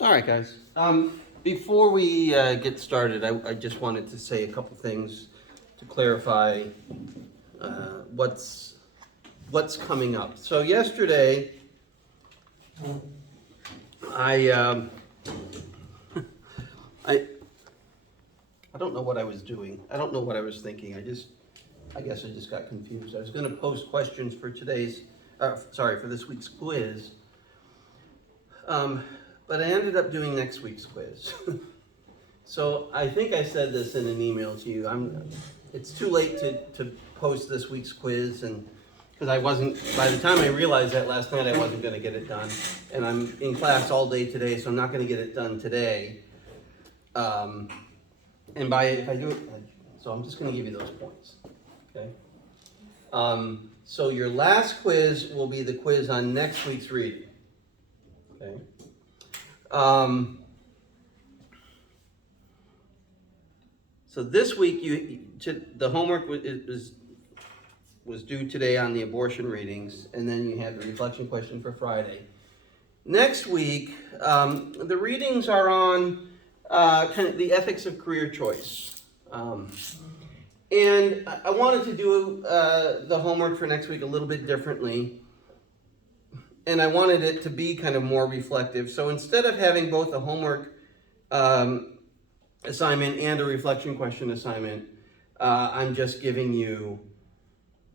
All right, guys. Before we get started, I just wanted to say a couple things to clarify what's coming up. So yesterday, I I I don't know what I was doing. I don't know what I was thinking. I guess I just got confused. I was going to post questions for for this week's quiz. But I ended up doing next week's quiz. So I think I said this in an email to you. It's too late to post this week's quiz, and because by the time I realized that last night, I wasn't going to get it done. And I'm in class all day today, so I'm not going to get it done today. If I do it, so I'm just going to give you those points. Okay. So your last quiz will be the quiz on next week's reading. Okay. So this week, the homework was due today on the abortion readings, and then you have the reflection question for Friday. Next week, the readings are on kind of the ethics of career choice. And I wanted to do the homework for next week a little bit differently. And I wanted it to be kind of more reflective. So instead of having both a homework assignment and a reflection question assignment, I'm just giving you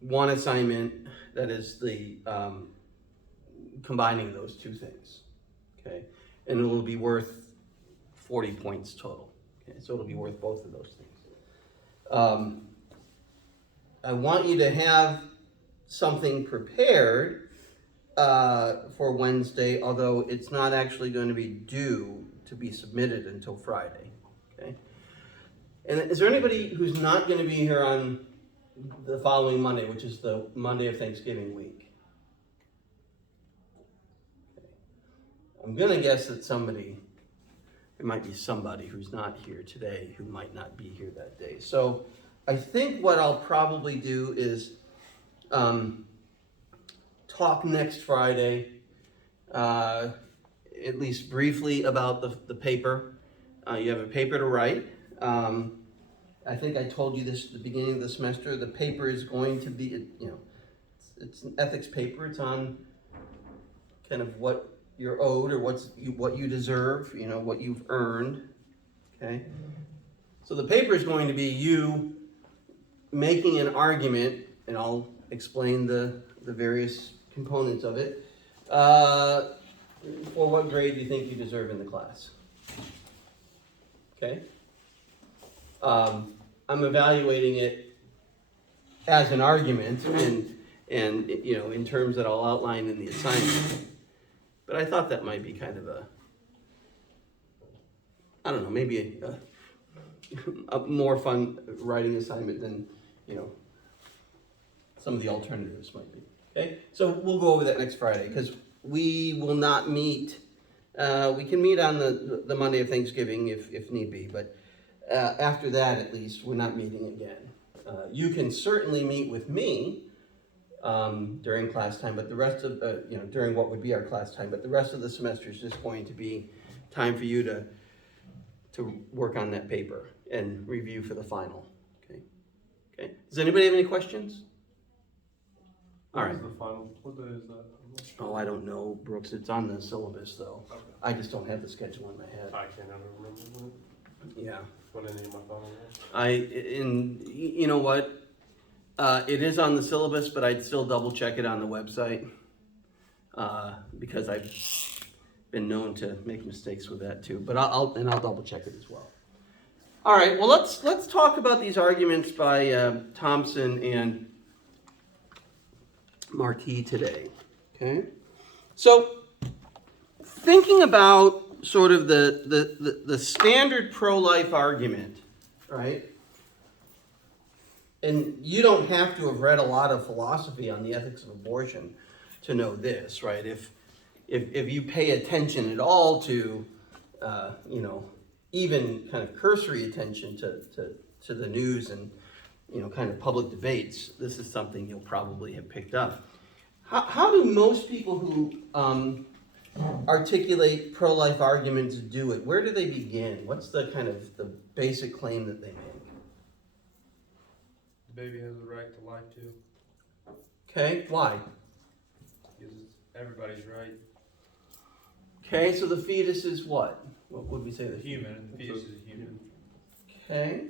one assignment that is the combining those two things. Okay, and it will be worth 40 points total. Okay, so it'll be worth both of those things. I want you to have something prepared for Wednesday, although it's not actually going to be due to be submitted until Friday. Okay. And is there anybody who's not going to be here on the following Monday, which is the Monday of Thanksgiving week? Okay. I'm going to guess that there might be somebody who's not here today who might not be here that day. So I think what I'll probably do is talk next Friday, at least briefly, about the paper. You have a paper to write. I think I told you this at the beginning of the semester. The paper is going to be, it's an ethics paper. It's on kind of what you're owed or what you deserve, what you've earned. Okay. So the paper is going to be you making an argument, and I'll explain the various components of it, for what grade you think you deserve in the class. Okay? I'm evaluating it as an argument and in terms that I'll outline in the assignment. But I thought that might be kind of maybe a more fun writing assignment than, some of the alternatives might be. Okay, so we'll go over that next Friday because we will not meet. We can meet on the Monday of Thanksgiving if need be, but after that, at least, we're not meeting again. You can certainly meet with me during class time, but the rest of during what would be our class time, but the rest of the semester is just going to be time for you to work on that paper and review for the final. Okay. Does anybody have any questions? All right. The final, what day is that? Oh, I don't know, Brooks. It's on the syllabus, though. Okay. I just don't have the schedule in my head. I can't ever remember Yeah. what any of my final was. You know what? It is on the syllabus, but I'd still double check it on the website because I've been known to make mistakes with that too. But I'll double check it as well. All right. Well, let's talk about these arguments by Thompson and Marquis today. Okay. So thinking about sort of the standard pro-life argument, right? And you don't have to have read a lot of philosophy on the ethics of abortion to know this, right? If you pay attention at all to, even kind of cursory attention to the news and, kind of public debates, this is something you'll probably have picked up. How do most people who articulate pro-life arguments do it? Where do they begin? What's the kind of the basic claim that they make? The baby has the right to life too, Okay, why? because it's everybody's right. Okay, so the fetus is what? What would we say the Human, and the fetus is a human. Okay.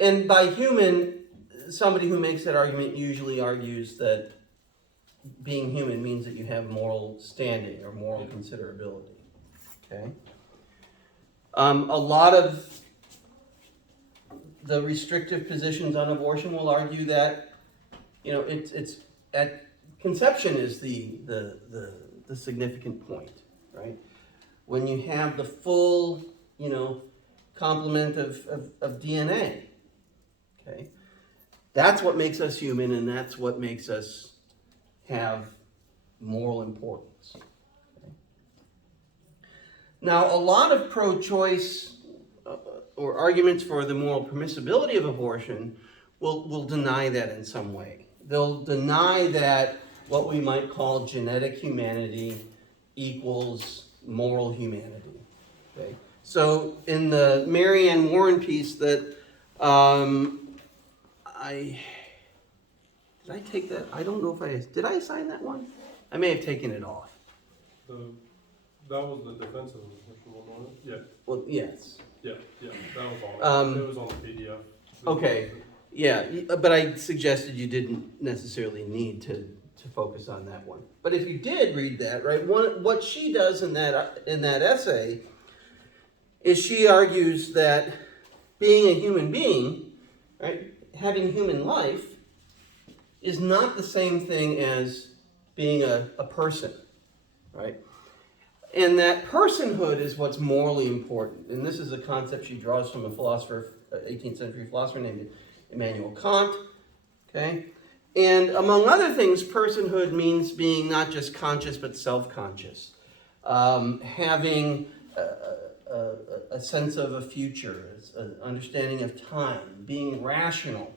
And by human, somebody who makes that argument usually argues that being human means that you have moral standing or moral considerability. Okay. A lot of the restrictive positions on abortion will argue that, you know, it's at conception is the significant point, right? When you have the full, you know, complement of DNA, okay? That's what makes us human, and that's what makes us have moral importance. Okay? Now, a lot of pro-choice or arguments for the moral permissibility of abortion will deny that in some way. They'll deny that what we might call genetic humanity equals moral humanity. Okay? So in the Marianne Warren piece that did I take that? I don't know if did I assign that one? I may have taken it off. That was the defense of the question, wasn't it? Yeah, Well, yes. yeah, that was on, it was on the PDF. Okay. Yeah, but I suggested you didn't necessarily need to focus on that one. But if you did read that, right, what she does in that essay is she argues that being a human being, right, having human life, is not the same thing as being a person, right? And that personhood is what's morally important. And this is a concept she draws from a philosopher, 18th century philosopher named Immanuel Kant, okay? And among other things, personhood means being not just conscious, but self-conscious. Having a sense of a future, an understanding of time, being rational,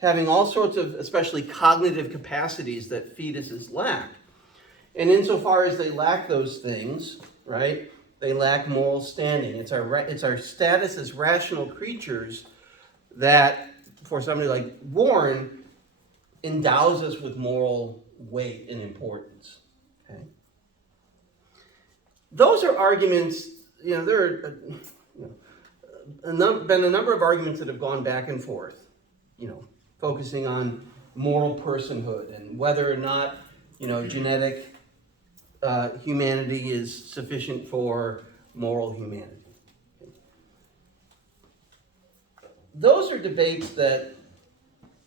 having all sorts of, especially cognitive capacities that fetuses lack. And insofar as they lack those things, right, they lack moral standing. It's our status as rational creatures that, for somebody like Warren, endows us with moral weight and importance. Okay? Those are arguments, you know, there are been a number of arguments that have gone back and forth, you know, focusing on moral personhood and whether or not, you know, genetic humanity is sufficient for moral humanity. Okay. Those are debates that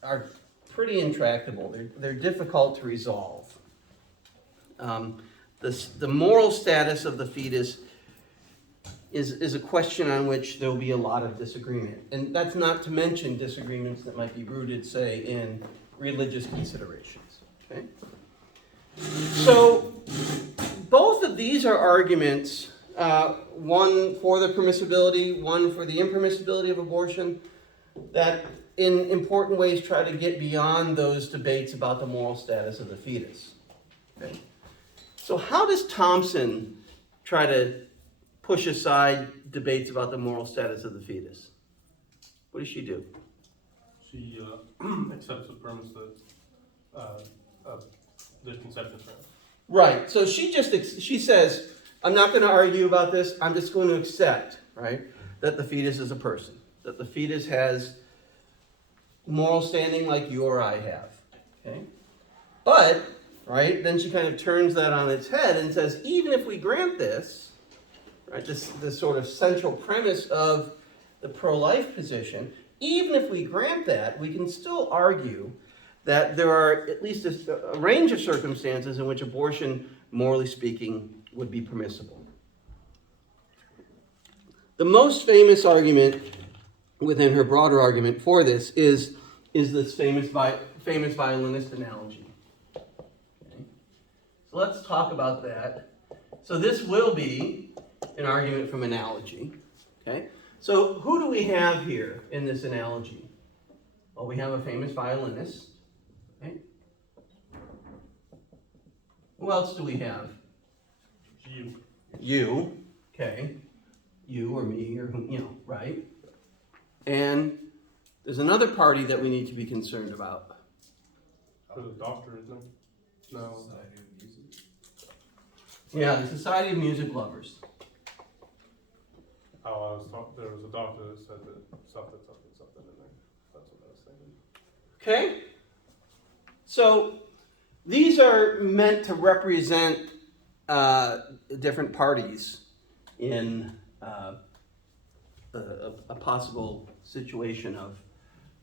are pretty intractable. They're difficult to resolve. The moral status of the fetus is a question on which there will be a lot of disagreement. And that's not to mention disagreements that might be rooted, say, in religious considerations. Okay? So both of these are arguments, one for the permissibility, one for the impermissibility of abortion, that in important ways try to get beyond those debates about the moral status of the fetus. Okay? So how does Thompson try to push aside debates about the moral status of the fetus? What does she do? She accepts the premise that the conception trend. Right. So she says, I'm not going to argue about this. I'm just going to accept, right, that the fetus is a person, that the fetus has moral standing like you or I have. Okay. But, right, then she kind of turns that on its head and says, even if we grant this, right, this sort of central premise of the pro-life position, even if we grant that, we can still argue that there are at least a range of circumstances in which abortion, morally speaking, would be permissible. The most famous argument within her broader argument for this is this famous violinist analogy. Okay. So let's talk about that. So this will be an argument from analogy. Okay. So who do we have here in this analogy? Well, we have a famous violinist. Okay. Who else do we have? You. You, okay, you or me or who, right? And there's another party that we need to be concerned about. There's a doctor, isn't there? No. Yeah, the Society of Music Lovers. Oh, I was there was a doctor that said that something in there. That's what I was thinking. Okay? So these are meant to represent different parties in a possible situation of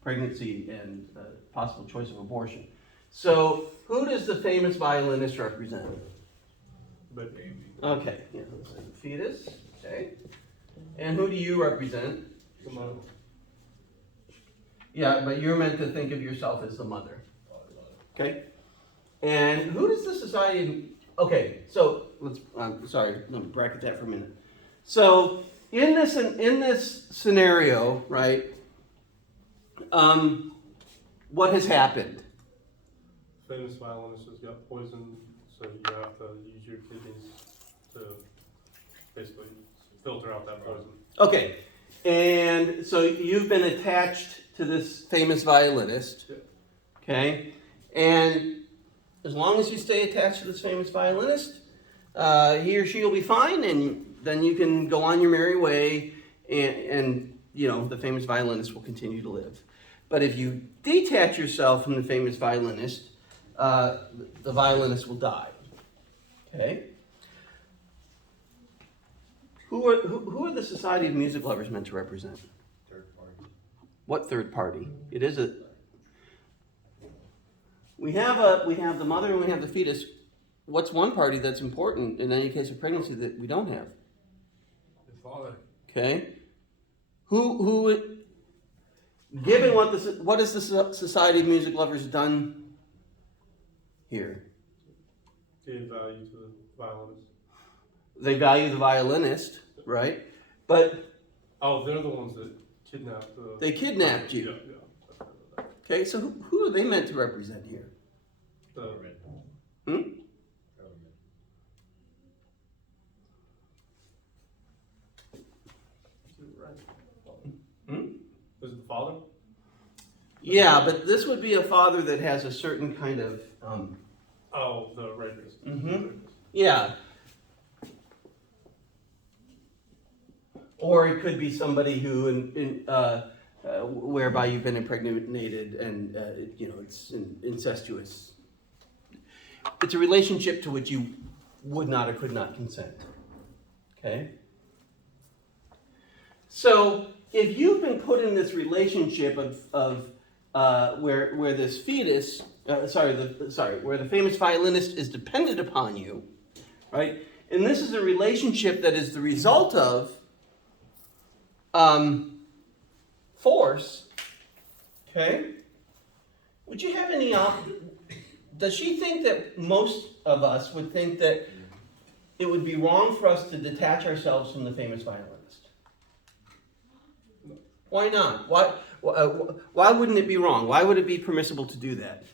pregnancy and possible choice of abortion. So who does the famous violinist represent? But Okay, yeah, so the fetus, okay. And who do you represent? the mother. Yeah, but you're meant to think of yourself as the mother. Okay? And who does the society, okay, so let's, sorry, let me bracket that for a minute. So in this scenario, right, what has happened? Famous violinist has got poisoned, so you have to use your kidneys to basically filter out that poison. Okay, and so you've been attached to this famous violinist, Yeah. okay? And as long as you stay attached to this famous violinist, he or she will be fine, and then you can go on your merry way, and the famous violinist will continue to live. But if you detach yourself from the famous violinist, the violinist will die. Okay? Who are the Society of Music Lovers meant to represent? Third party. What third party? It is a. We have the mother and we have the fetus. What's one party that's important in any case of pregnancy that we don't have? The father. Okay. Who given what has the Society of Music Lovers done here? Gave value to the violinist. They value the violinist, right? But Oh, they're the ones that kidnapped the. they kidnapped you. Yeah. Okay, so who are they meant to represent here? The Hmm? Hmm? Is it the father? Yeah, but this would be a father that has a certain kind of Oh, the rapist. Mhm. Yeah. Or it could be somebody who, whereby you've been impregnated and it's incestuous. It's a relationship to which you would not or could not consent. Okay. So if you've been put in this relationship of where this fetus, where the famous violinist is dependent upon you, right? And this is a relationship that is the result of force. Okay. Would you have any? Does she think that most of us would think that it would be wrong for us to detach ourselves from the famous violinist? Why not? Why wouldn't it be wrong? Why would it be permissible to do that?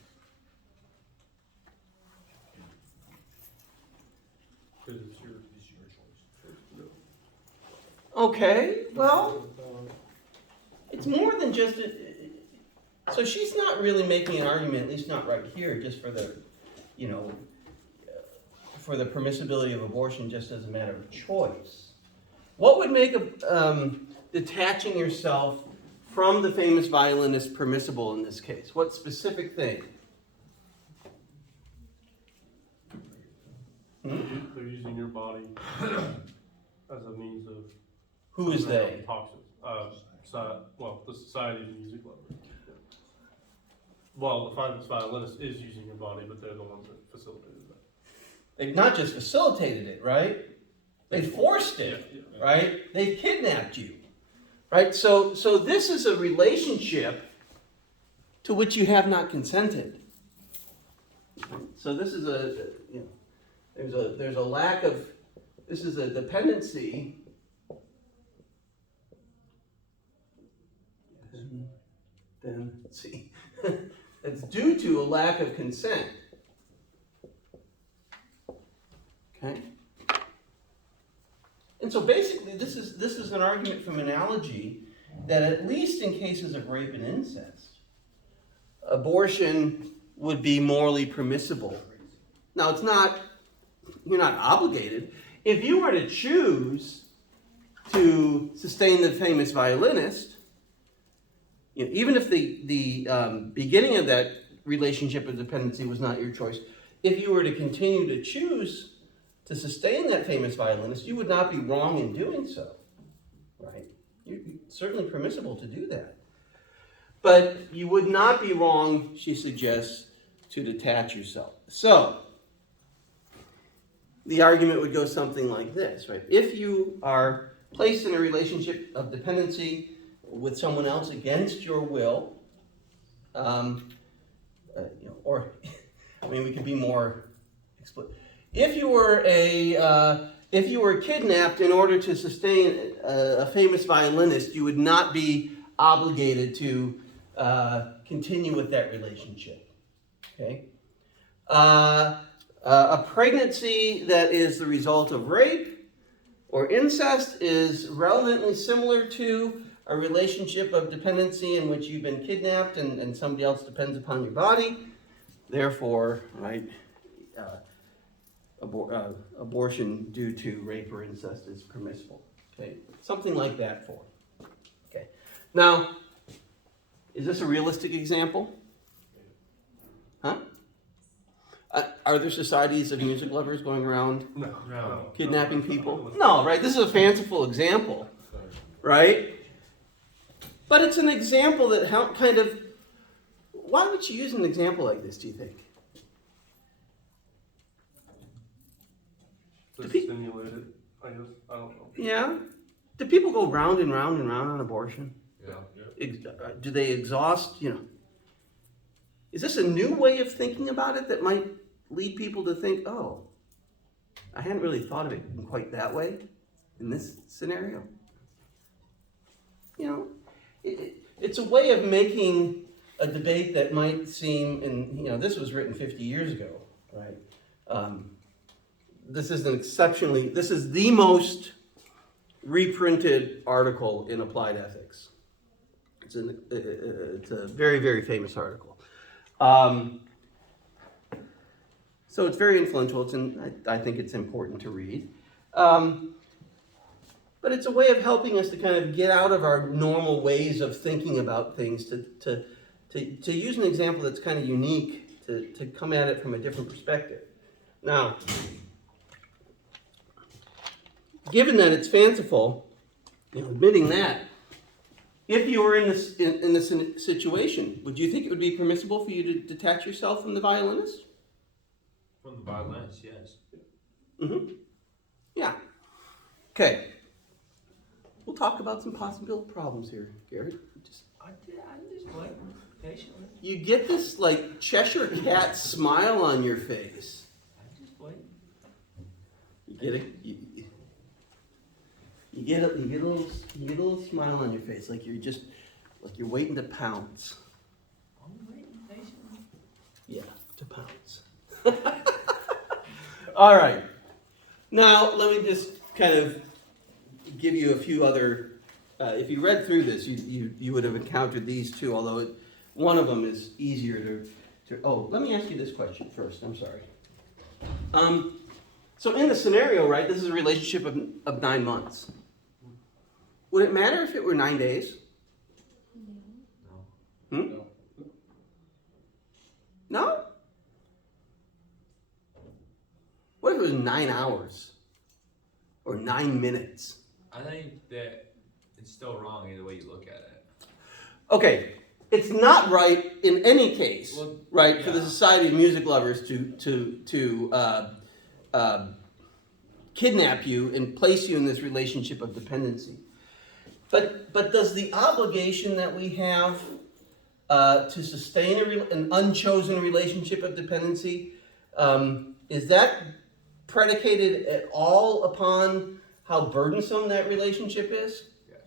Because it's your choice. Okay, well, it's more than just so she's not really making an argument, at least not right here, just for the, for the permissibility of abortion just as a matter of choice. What would make detaching yourself from the famous violinist permissible in this case? What specific thing? They're using your body as a means of. Who is they? Toxins. The Society of Music Lovers. Well, the famous violinist is using your body, but they're the ones that facilitated that. They've not just facilitated it, right? They forced it, Yeah. right? They've kidnapped you, right? So this is a relationship to which you have not consented. So this is there's a lack of, this is a dependency. Then let's see, it's due to a lack of consent. Okay? And so basically, this is an argument from analogy that at least in cases of rape and incest, abortion would be morally permissible. Now, you're not obligated. If you were to choose to sustain the famous violinist, even if the beginning of that relationship of dependency was not your choice, if you were to continue to choose to sustain that famous violinist, you would not be wrong in doing so, right? It's certainly permissible to do that. But you would not be wrong, she suggests, to detach yourself. So, the argument would go something like this, right? If you are placed in a relationship of dependency with someone else against your will, or, we could be more explicit. If you were kidnapped in order to sustain a famous violinist, you would not be obligated to continue with that relationship. Okay? A pregnancy that is the result of rape or incest is relevantly similar to a relationship of dependency in which you've been kidnapped and somebody else depends upon your body. Therefore, right, abortion due to rape or incest is permissible. Okay, something like that for. Okay, now, is this a realistic example? Huh? Are there societies of music lovers going around No. kidnapping people? No, right? This is a fanciful example, right? But it's an example that why would you use an example like this, do you think? To stimulate it, I guess. I don't know. Yeah? Do people go round and round and round on abortion? Yeah. Do they exhaust, Is this a new way of thinking about it that might lead people to think, oh, I hadn't really thought of it in quite that way in this scenario? It's a way of making a debate that might seem, and this was written 50 years ago, right? This is the most reprinted article in Applied Ethics. It's a very, very famous article. So it's very influential, and I think it's important to read. But it's a way of helping us to kind of get out of our normal ways of thinking about things, to use an example that's kind of unique, to come at it from a different perspective. Now, given that it's fanciful, admitting that, if you were in this situation, would you think it would be permissible for you to detach yourself from the violinist? From the violinist, yes. Mm-hmm. Yeah. Okay. We'll talk about some possible problems here, Garrett. I'm just waiting patiently. You get this Cheshire cat smile on your face. I'm just waiting. You get it. You get a little smile on your face, like you're waiting to pounce. I'm waiting patiently. Yeah, to pounce. All right. Now let me just kind of give you a few other. If you read through this, you would have encountered these two. Although one of them is easier to. Oh, let me ask you this question first. I'm sorry. So in the scenario, right, this is a relationship of 9 months. Would it matter if it were 9 days? No. Hmm? No? What if it was 9 hours? Or 9 minutes? I think that it's still wrong either way you look at it. Okay, it's not right in any case, Well, right, for the yeah. Society of Music Lovers to kidnap you and place you in this relationship of dependency. But does the obligation that we have to sustain an unchosen relationship of dependency, is that predicated at all upon how burdensome that relationship is? Yes.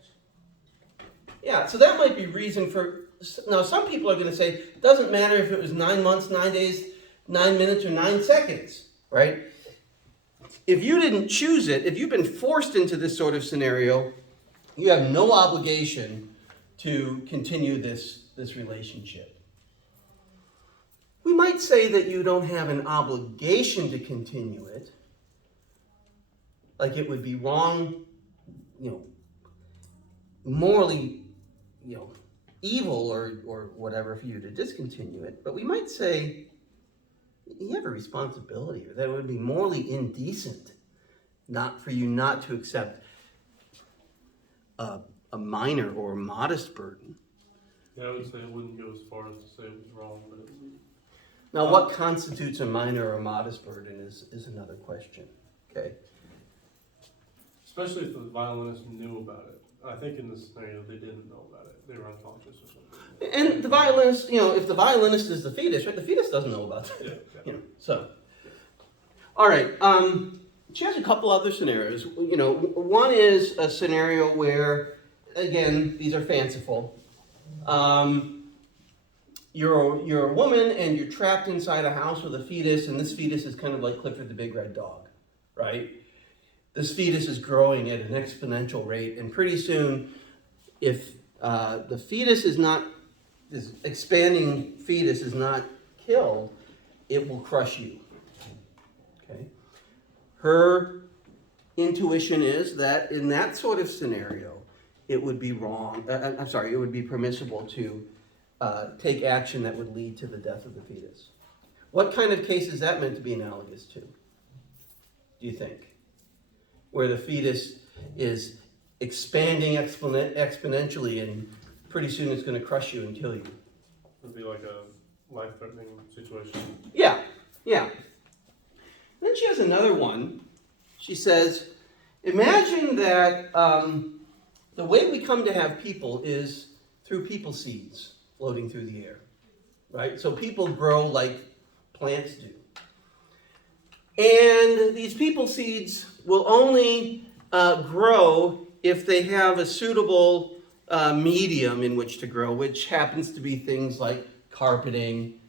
Yeah, so that might be reason for. Now, some people are going to say it doesn't matter if it was 9 months, 9 days, 9 minutes, or 9 seconds, right? if you didn't choose it, if you've been forced into this sort of scenario, you have no obligation to continue this relationship. We might say that you don't have an obligation to continue it. Like it would be wrong, morally, evil or whatever for you to discontinue it. But we might say you have a responsibility, or that it would be morally indecent not for you not to accept a minor or modest burden. Yeah, I would say it wouldn't go as far as to say it was wrong, but it would. Now, what constitutes a minor or modest burden is another question, okay? Especially if the violinist knew about it. I think in this scenario, they didn't know about it. They were unconscious or something. And the violinist, if the violinist is the fetus, right, the fetus doesn't know about it. Yeah. So. All right, she has a couple other scenarios. One is a scenario where, again, these are fanciful. You're a woman and you're trapped inside a house with a fetus, and this fetus is kind of like Clifford the Big Red Dog, right? This fetus is growing at an exponential rate, and pretty soon, if the this expanding fetus is not killed, it will crush you. Okay? Her intuition is that in that sort of scenario, it would be it would be permissible to take action that would lead to the death of the fetus. What kind of case is that meant to be analogous to, do you think? Where the fetus is expanding exponentially and pretty soon it's going to crush you and kill you. It would be like a life-threatening situation. Yeah. And then she has another one. She says, imagine that the way we come to have people is through people seeds floating through the air, right? So people grow like plants do. And these people seeds will only grow if they have a suitable medium in which to grow, which happens to be things like carpeting,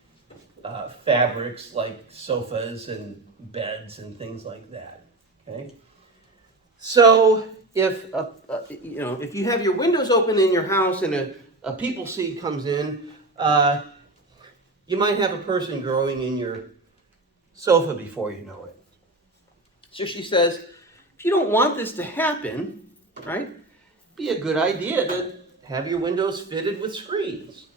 fabrics like sofas and beds and things like that. Okay. So if you have your windows open in your house and a people seed comes in, you might have a person growing in your sofa before you know it. So she says, if you don't want this to happen, right, be a good idea to have your windows fitted with screens.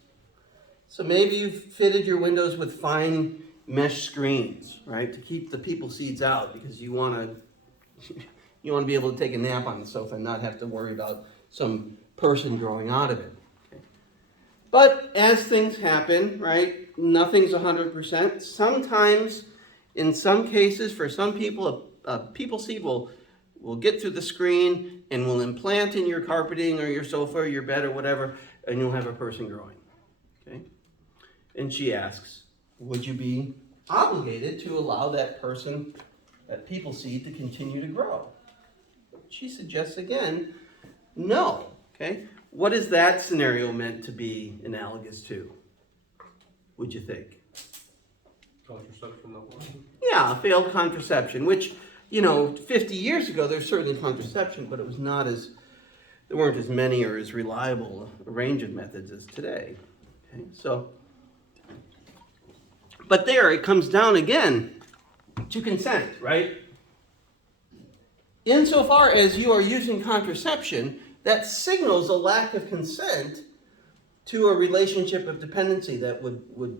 So maybe you've fitted your windows with fine mesh screens, right, to keep the people seeds out because you want to be able to take a nap on the sofa and not have to worry about some person growing out of it. Okay. But as things happen, right, nothing's 100%. Sometimes, in some cases, for some people, a people seed will get through the screen and will implant in your carpeting or your sofa or your bed or whatever, and you'll have a person growing. Okay? And she asks, would you be obligated to allow that person, that people seed, to continue to grow? She suggests again, no. Okay? What is that scenario meant to be analogous to, would you think? Contraception, not one. Yeah, failed contraception, which, 50 years ago, there's certainly contraception, but there weren't as many or as reliable a range of methods as today. Okay, so, but there it comes down again to consent, right? Insofar as you are using contraception, that signals a lack of consent to a relationship of dependency that would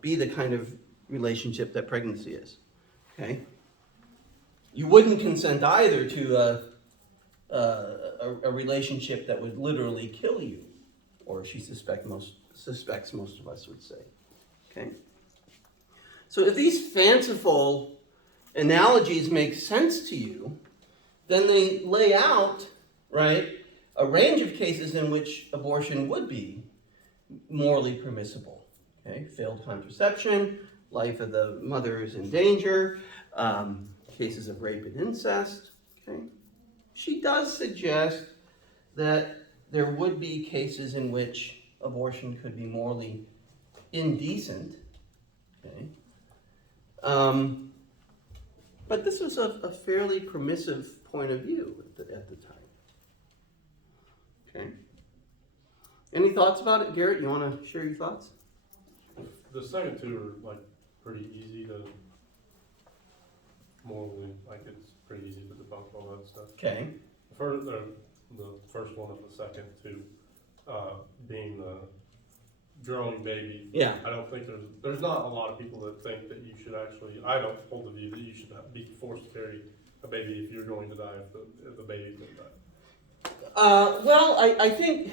be the kind of relationship that pregnancy is. Okay? You wouldn't consent either to a relationship that would literally kill you, or she suspects most of us would say. Okay? So if these fanciful analogies make sense to you, then they lay out, right, a range of cases in which abortion would be morally permissible. Okay? Failed contraception, life of the mother is in danger, cases of rape and incest. Okay? She does suggest that there would be cases in which abortion could be morally indecent. Okay? But this was a fairly permissive point of view at the time. Okay. Any thoughts about it, Garrett? You want to share your thoughts? The second two are like pretty easy to, morally, like it's pretty easy to debunk all that stuff. Okay. The first one of the second two, being the growing baby. Yeah. I don't think there's not a lot of people that think that you should actually, I don't hold the view that you should be forced to carry a baby if you're going to die, if the baby's going to die. Well, I think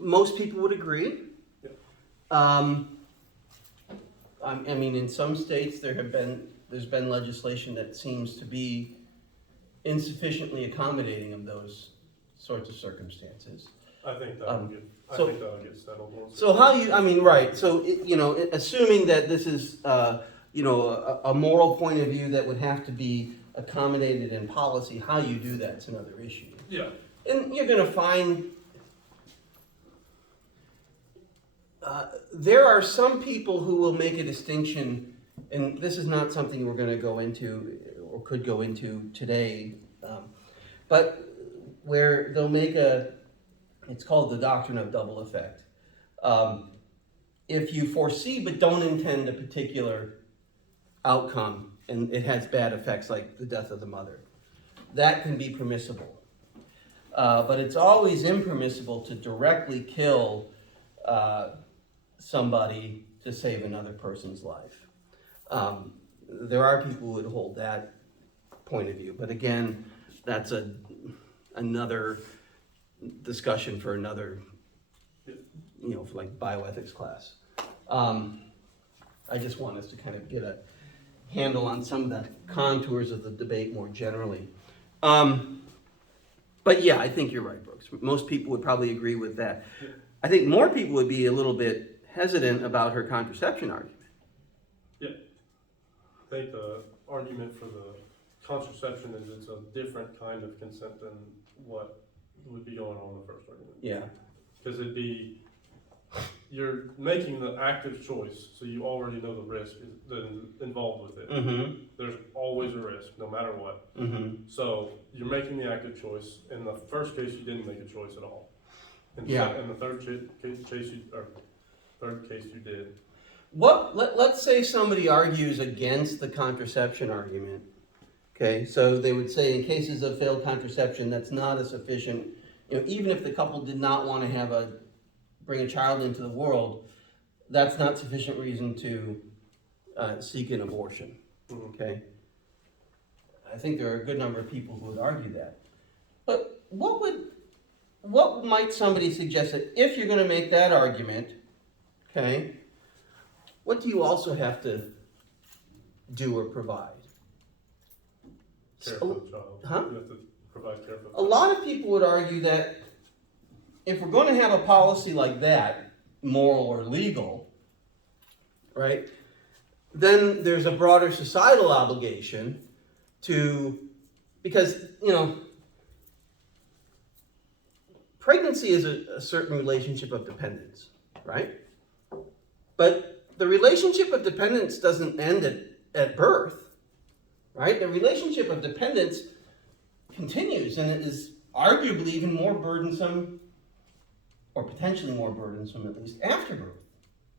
most people would agree. Yeah. I mean, in some states there's been legislation that seems to be insufficiently accommodating of those sorts of circumstances. I think that'll get settled once. So how you, I mean, right, so, assuming that this is, a moral point of view that would have to be accommodated in policy, how you do that's another issue. Yeah. And you're gonna find, there are some people who will make a distinction, and this is not something we're gonna go into, or could go into today, but where they'll make it's called the doctrine of double effect. If you foresee but don't intend a particular outcome, and it has bad effects like the death of the mother, that can be permissible. But it's always impermissible to directly kill somebody to save another person's life. There are people who would hold that point of view, but again, that's another discussion for another, for like bioethics class. I just want us to kind of get a handle on some of the contours of the debate more generally. But yeah, I think you're right, Brooks. Most people would probably agree with that. I think more people would be a little bit hesitant about her contraception argument. Yeah. I think the argument for the contraception is it's a different kind of consent than what would be going on in the first argument. Yeah. Because you're making the active choice, so you already know the risk involved with it. Mm-hmm. There's always a risk, no matter what. Mm-hmm. So you're making the active choice. In the first case, you didn't make a choice at all. In the third case, you did. Let's say somebody argues against the contraception argument. Okay, so they would say in cases of failed contraception, that's not a sufficient, even if the couple did not want to bring a child into the world, that's not sufficient reason to seek an abortion. Mm-hmm. Okay, I think there are a good number of people who would argue that. But what might somebody suggest that if you're going to make that argument, okay, what do you also have to do or provide? Care for the child. Huh? You have to provide care for the A child. lot of people would argue that if we're going to have a policy like that, moral or legal, right, then there's a broader societal obligation because, pregnancy is a certain relationship of dependence, right? But the relationship of dependence doesn't end at birth, right? The relationship of dependence continues, and it is arguably even more burdensome, or potentially more burdensome at least, after birth.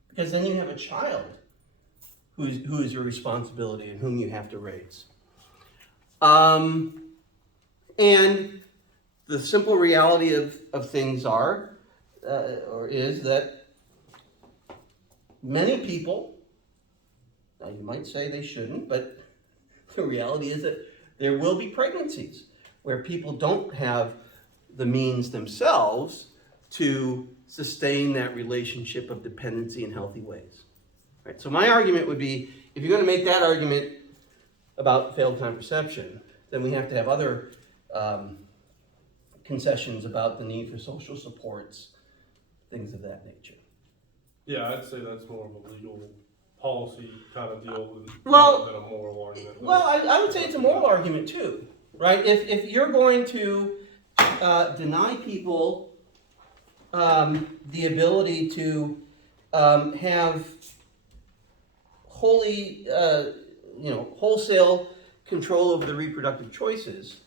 Because then you have a child who is your responsibility and whom you have to raise. And the simple reality of things is that many people, now you might say they shouldn't, but the reality is that there will be pregnancies where people don't have the means themselves to sustain that relationship of dependency in healthy ways. Right? So my argument would be, if you're going to make that argument about failed contraception, then we have to have other concessions about the need for social supports, things of that nature. Yeah, I'd say that's more of a legal policy kind of deal than a moral argument. Well, I would say it's a moral argument too, right? If you're going to deny people the ability to have wholly, wholesale control over the reproductive choices,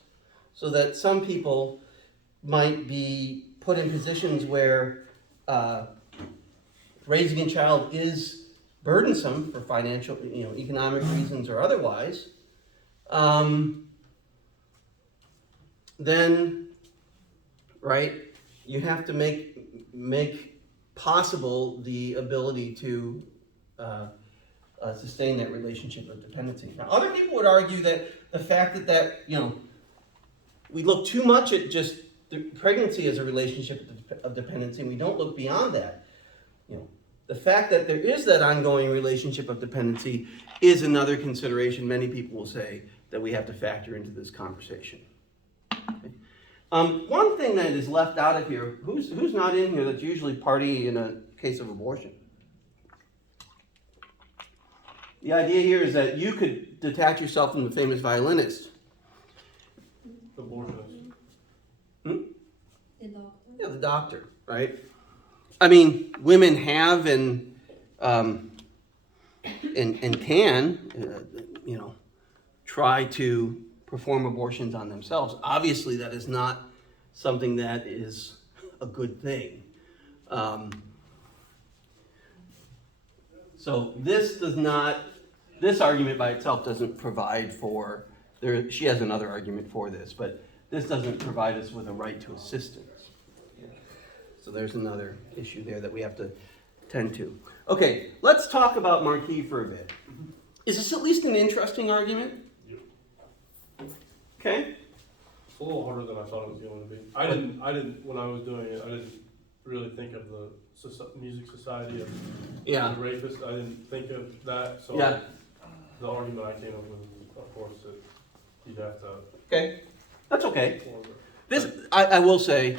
so that some people might be put in positions where raising a child is burdensome for financial, economic reasons or otherwise, then, right, you have to make possible the ability to sustain that relationship of dependency. Now, other people would argue that the fact that we look too much at just the pregnancy as a relationship of dependency, and we don't look beyond that. The fact that there is that ongoing relationship of dependency is another consideration many people will say that we have to factor into this conversation. Okay. One thing that is left out of here, who's not in here that's usually party in a case of abortion? The idea here is that you could detach yourself from the famous violinist. Abortionist. The doctor. Yeah, the doctor, right? I mean, women have and can, try to perform abortions on themselves. Obviously, that is not something that is a good thing. So this argument by itself doesn't provide for, she has another argument for this, but this doesn't provide us with a right to assistance. So there's another issue there that we have to tend to. Okay, let's talk about Marquis for a bit. Is this at least an interesting argument? Yep. Okay. It's a little harder than I thought it was going to be. I didn't, when I was doing it, I didn't really think of the music society of Yeah. the rapist. I didn't think of that, so Yeah. the argument I came up with was, of course, that you'd have to. Okay. That's okay. This, I will say,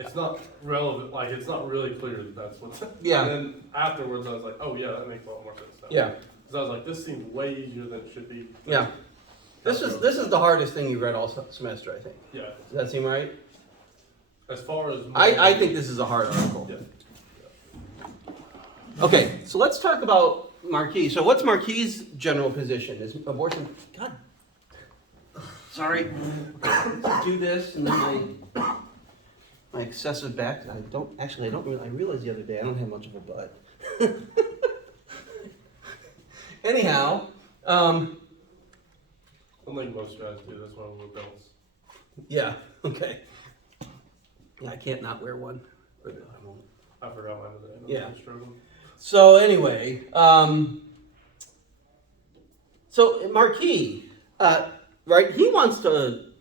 It's not relevant, like, it's not really clear that that's what's. Yeah. And then afterwards, I was like, oh yeah, that makes a lot more sense now. yeah, Because I was like, this seems way easier than it should be. yeah. This is the hardest thing you've read all semester, I think. Yeah, Does that seem right? as far as. I think this is a hard article. Yeah. Okay, so let's talk about Marquis. So what's Marquis' general position? Is abortion, God, sorry, do this and then my excessive back, I realized the other day I don't have much of a butt. Anyhow, Unlike most guys do, that's why we wear belts. yeah, okay. Yeah, I can't not wear one. But I won't. I forgot mine today. Yeah. I'm struggling. So anyway, so Marquis, right, he wants to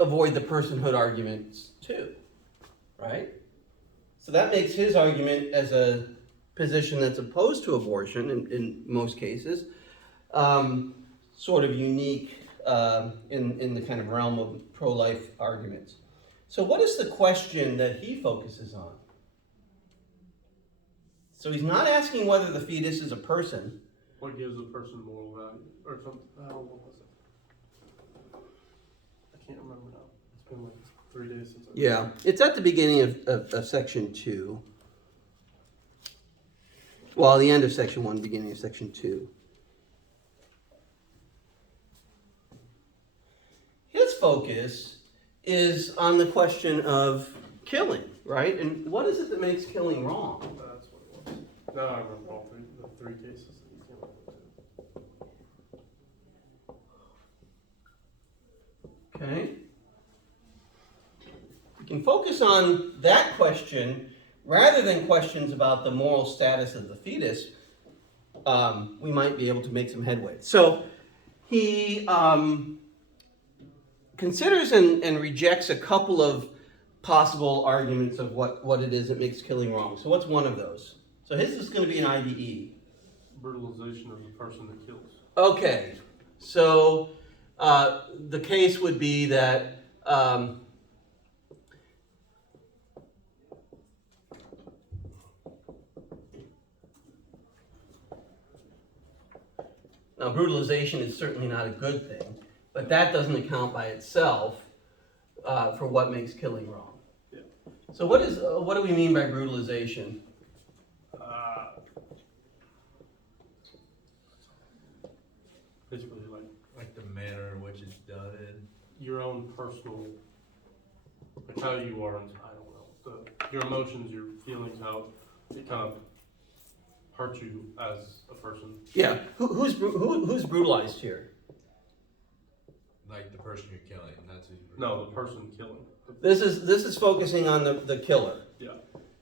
avoid the personhood arguments too, right? So that makes his argument as a position that's opposed to abortion in most cases, sort of unique in the kind of realm of pro-life arguments. So what is the question that he focuses on? So he's not asking whether the fetus is a person. What gives a person moral value? Or something. What was it? I can't remember now. It's been like 3 days since I. Yeah, it's at the beginning of section 2. Well, the end of section 1, beginning of section 2. His focus is on the question of killing, right? And what is it that makes killing wrong? That's what it was. Now I remember all the three cases that he came up with. Okay. We can focus on that question rather than questions about the moral status of the fetus. We might be able to make some headway. So he considers and rejects a couple of possible arguments of what it is that makes killing wrong. So what's one of those? So his is going to be an IDE. Brutalization of the person that kills. Okay, so the case would be that now brutalization is certainly not a good thing, but that doesn't account by itself for what makes killing wrong. Yeah. So what do we mean by brutalization? your own personal, like how you are, I don't know, your emotions, your feelings, how it kind of hurts you as a person. Yeah, who's brutalized here? Like the person you're killing, that's who's. No, the person killing. This is focusing on the killer. Yeah.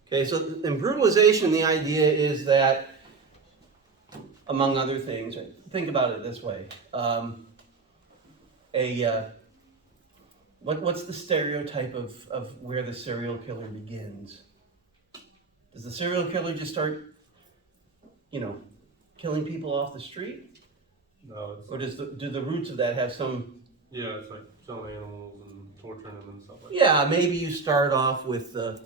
Okay, so in brutalization, the idea is that, among other things, think about it this way: what's the stereotype of where the serial killer begins? Does the serial killer just start, killing people off the street, No, it's, or do the roots of that have some? yeah, it's like killing animals and torturing them and stuff like that. Yeah, maybe you start off with a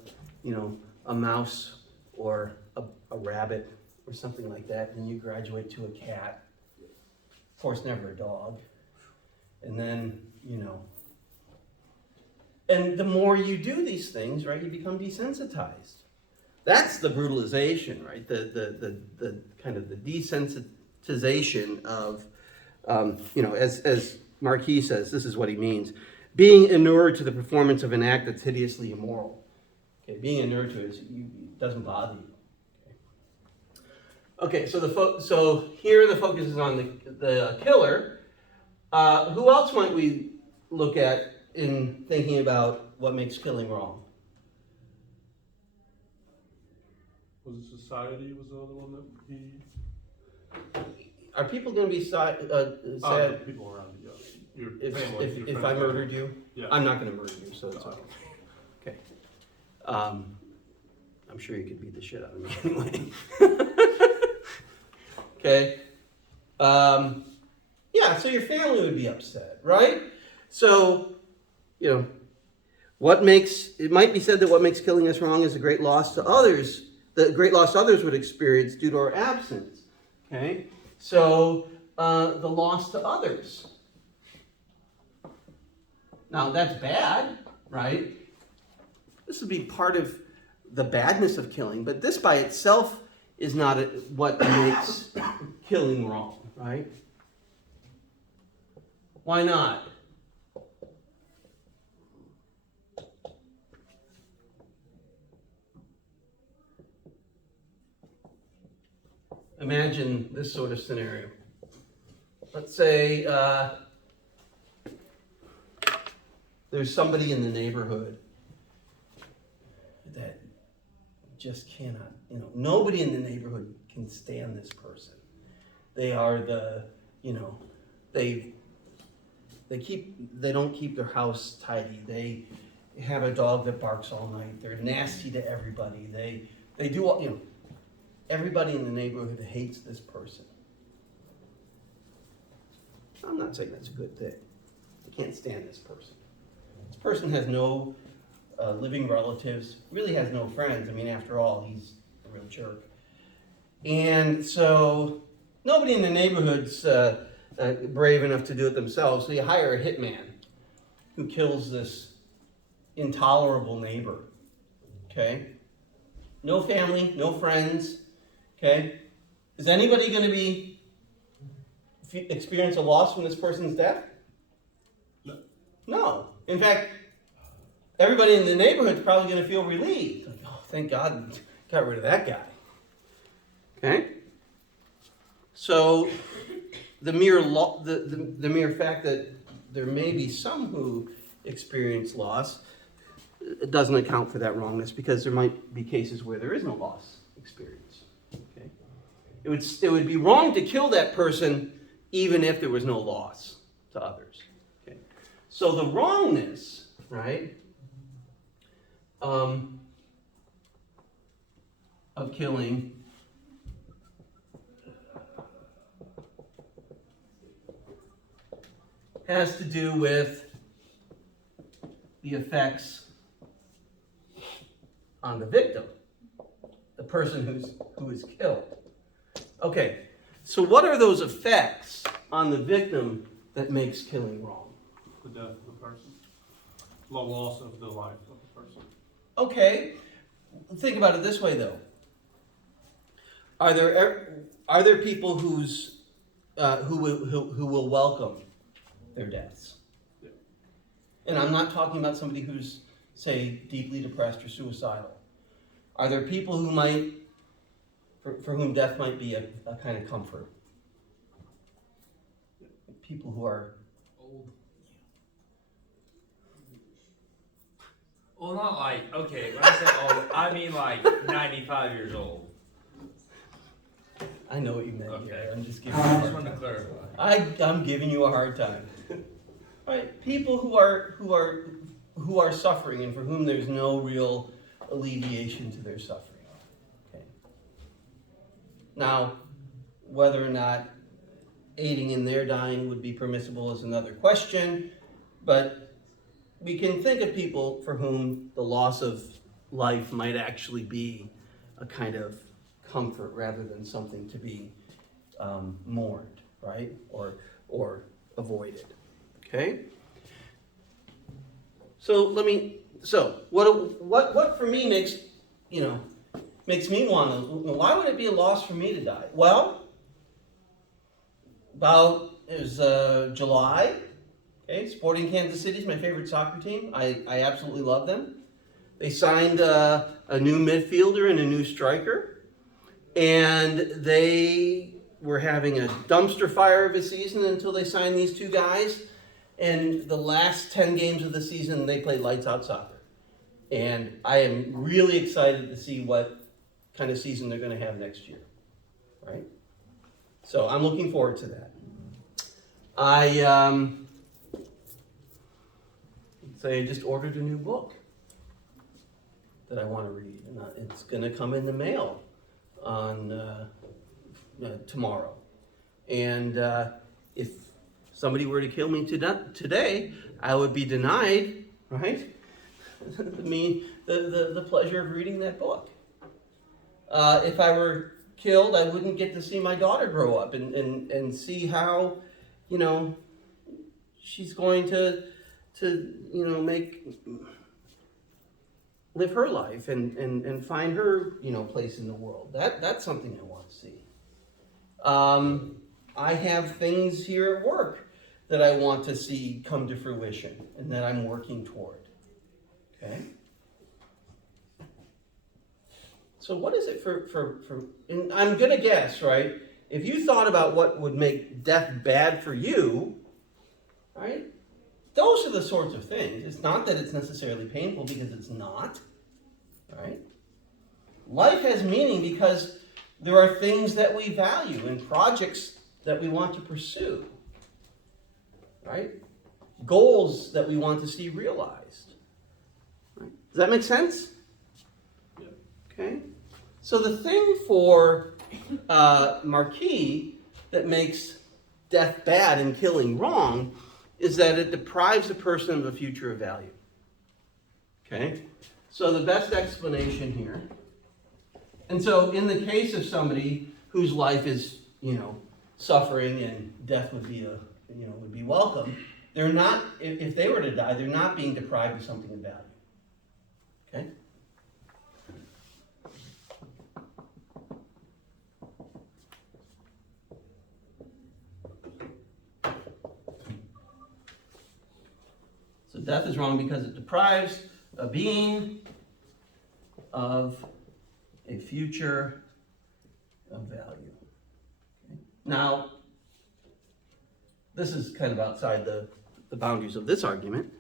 mouse or a rabbit or something like that, and then you graduate to a cat. Of course, never a dog. And then, and the more you do these things, right, you become desensitized. That's the brutalization, right? The kind of the desensitization of, as Marquis says, this is what he means: being inured to the performance of an act that's hideously immoral. Okay, being inured to it doesn't bother you. Okay, so here the focus is on the killer. Who else might we look at in thinking about what makes killing wrong? Was it society was the other one that he? Are people going to be sad The people around you, your family. your if friends, I murdered you? Yeah. I'm not going to murder you, so it's okay. Okay. I'm sure you could beat the shit out of me anyway. Okay. Yeah, so your family would be upset, right? So, it might be said that what makes killing us wrong is a great loss to others, the great loss others would experience due to our absence. Okay? So, the loss to others. Now, that's bad, right? This would be part of the badness of killing, but this by itself is not what makes killing wrong, right? Why not? Imagine this sort of scenario. Let's say there's somebody in the neighborhood that just cannot, nobody in the neighborhood can stand this person. They are they don't keep their house tidy. They have a dog that barks all night. They're nasty to everybody. They do all, everybody in the neighborhood hates this person. I'm not saying that's a good thing. I can't stand this person. This person has no living relatives, really has no friends. I mean, after all, he's a real jerk. And so nobody in the neighborhood's brave enough to do it themselves, so you hire a hitman who kills this intolerable neighbor. Okay? No family, no friends. Okay? Is anybody going to experience a loss from this person's death? No. No. In fact, everybody in the neighborhood is probably going to feel relieved. Like, oh, thank God we got rid of that guy. Okay? So the mere fact that there may be some who experience loss, it doesn't account for that wrongness, because there might be cases where there is no loss experienced. Okay? It would be wrong to kill that person even if there was no loss to others. Okay? So the wrongness, right, of killing has to do with the effects on the victim, the person who is killed. Okay, so what are those effects on the victim that makes killing wrong? The death of the person. The loss of the life of the person. Okay, think about it this way though. Are there people who will welcome their deaths? Yeah. And I'm not talking about somebody who's, say, deeply depressed or suicidal. Are there people who might, for whom death might be a kind of comfort? People who are Old. Well, not like, okay, when I say old, I mean like 95 years old. I know what you meant Okay. here. I'm just giving you a I hard just wanted to time. clarify. I'm giving you a hard time. Right? People who are suffering and for whom there's no real alleviation to their suffering. Okay. Now, whether or not aiding in their dying would be permissible is another question, but we can think of people for whom the loss of life might actually be a kind of comfort rather than something to be mourned, right? Or avoided. Okay? So what for me makes me want to, why would it be a loss for me to die? Well, it was July. Okay, Sporting Kansas City is my favorite soccer team. I absolutely love them. They signed a new midfielder and a new striker, and they were having a dumpster fire of a season until they signed these two guys. And the last 10 games of the season, they played lights out soccer. And I am really excited to see what kind of season they're going to have next year. Right? So I'm looking forward to that. I just ordered a new book that I want to read, and it's going to come in the mail on tomorrow. And if somebody were to kill me today, I would be denied, right? the pleasure of reading that book. If I were killed, I wouldn't get to see my daughter grow up and see how, she's going to live her life and find her, place in the world. That's something I want to see. I have things here at work that I want to see come to fruition and that I'm working toward. Okay? So what is it for and I'm going to guess, right? If you thought about what would make death bad for you, right? Those are the sorts of things. It's not that it's necessarily painful, because it's not, right? Life has meaning because there are things that we value and projects that we want to pursue, right? Goals that we want to see realized. Right? Does that make sense? Yeah. Okay. So the thing for Marquis that makes death bad and killing wrong is that it deprives a person of a future of value. Okay? So the best explanation here, and so in the case of somebody whose life is, suffering and death would be would be welcome, they're not, if they were to die, they're not being deprived of something of value. Okay? So death is wrong because it deprives a being of a future of value. Okay. Now, this is kind of outside the boundaries of this argument,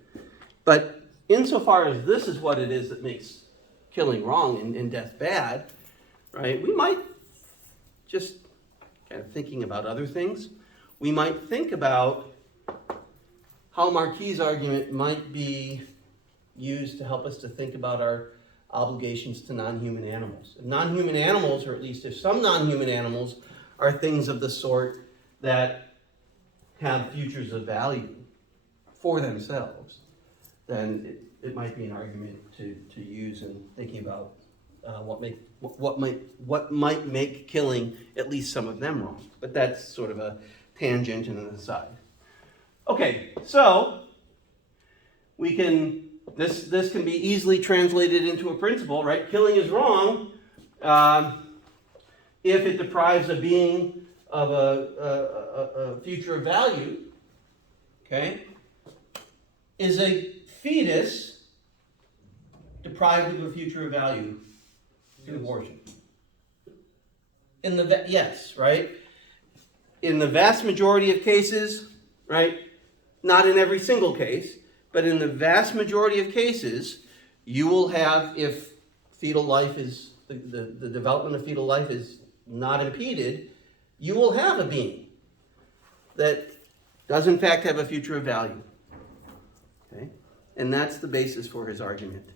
but insofar as this is what it is that makes killing wrong and death bad, right, we might, just kind of thinking about other things, we might think about how Marquis' argument might be used to help us to think about our obligations to non-human animals. If non-human animals, or at least if some non-human animals, are things of the sort that have futures of value for themselves, then it might be an argument to use in thinking about what might make killing at least some of them wrong. But that's sort of a tangent and an aside. Okay, so we can, this can be easily translated into a principle, right? Killing is wrong if it deprives a being of a future of value, okay? is a fetus deprived of a future of value through abortion? Yes, right? In the vast majority of cases, right? Not in every single case, but in the vast majority of cases, you will have, if fetal life is, the development of fetal life is not impeded, you will have a being that does in fact have a future of value. Okay? And that's the basis for his argument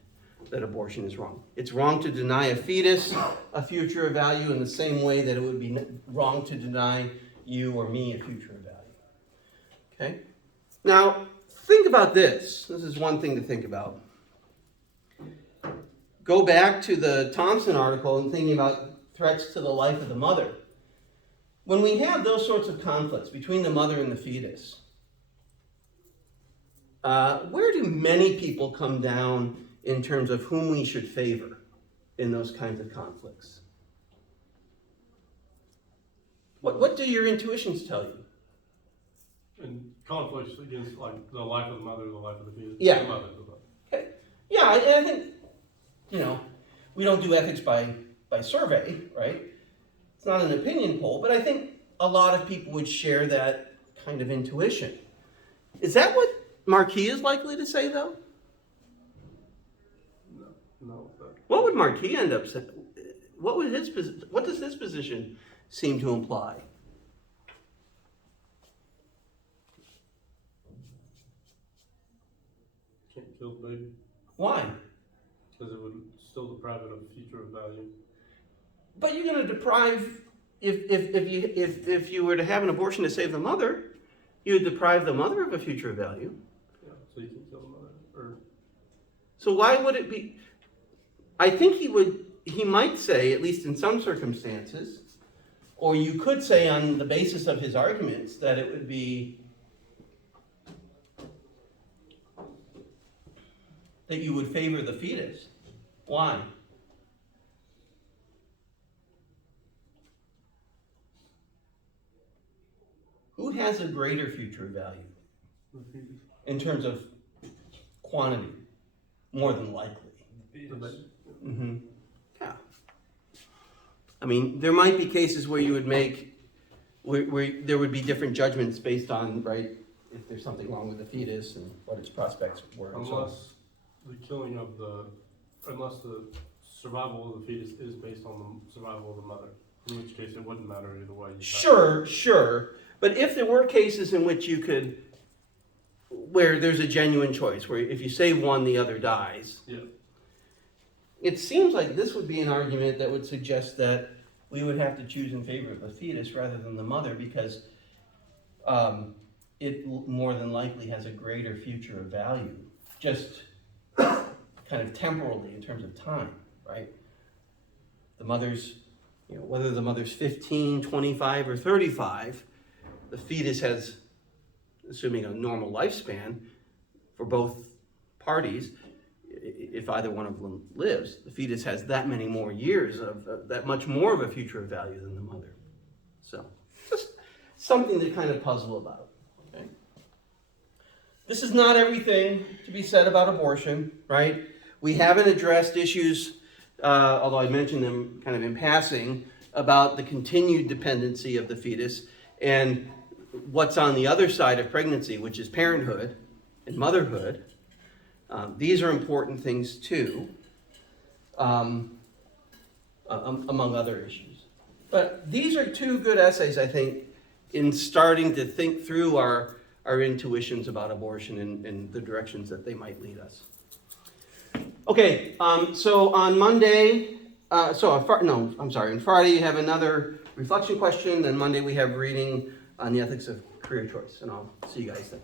that abortion is wrong. It's wrong to deny a fetus a future of value in the same way that it would be wrong to deny you or me a future of value. Okay? Now, think about this. This is one thing to think about. Go back to the Thompson article and thinking about threats to the life of the mother. When we have those sorts of conflicts between the mother and the fetus, where do many people come down in terms of whom we should favor in those kinds of conflicts? What do your intuitions tell you? And conflicts against like the life of the mother, the life of the fetus. Yeah. The mother, the mother. Okay. Yeah, and I think, we don't do ethics by survey, right? It's not an opinion poll, but I think a lot of people would share that kind of intuition. Is that what Marquis is likely to say, though? No. What would Marquis end up saying? What does his position seem to imply? Can't kill the baby Why? because it would still deprive it of future of value. But you're going to deprive, if you were to have an abortion to save the mother, you would deprive the mother of a future of value. Yeah, so you can kill the mother. Or So why would it be? I think he might say, at least in some circumstances, or you could say on the basis of his arguments, that it would be that you would favor the fetus. Why? Who has a greater future value the fetus. in terms of quantity? More than likely. The baby. Mm-hmm. Yeah. I mean, there might be cases where you would make, where there would be different judgments based on, right, if there's something wrong with the fetus and what its prospects were. And so on. Unless the survival of the fetus is based on the survival of the mother, in which case it wouldn't matter either way. Sure. But if there were cases in which you could, where there's a genuine choice, where if you save one, the other dies. Yeah. It seems like this would be an argument that would suggest that we would have to choose in favor of the fetus rather than the mother because it more than likely has a greater future of value, just kind of temporally in terms of time, right? The mother's, whether the mother's 15, 25, or 35, the fetus has, assuming a normal lifespan for both parties, if either one of them lives, the fetus has that many more years of that much more of a future of value than the mother. So, just something to kind of puzzle about. Okay? This is not everything to be said about abortion, right? We haven't addressed issues, although I mentioned them kind of in passing, about the continued dependency of the fetus and what's on the other side of pregnancy, which is parenthood and motherhood. These are important things too, among other issues. But these are two good essays, I think, in starting to think through our intuitions about abortion and the directions that they might lead us. Okay, so on Monday, on Friday you have another reflection question, then Monday we have reading on the ethics of career choice, and I'll see you guys then.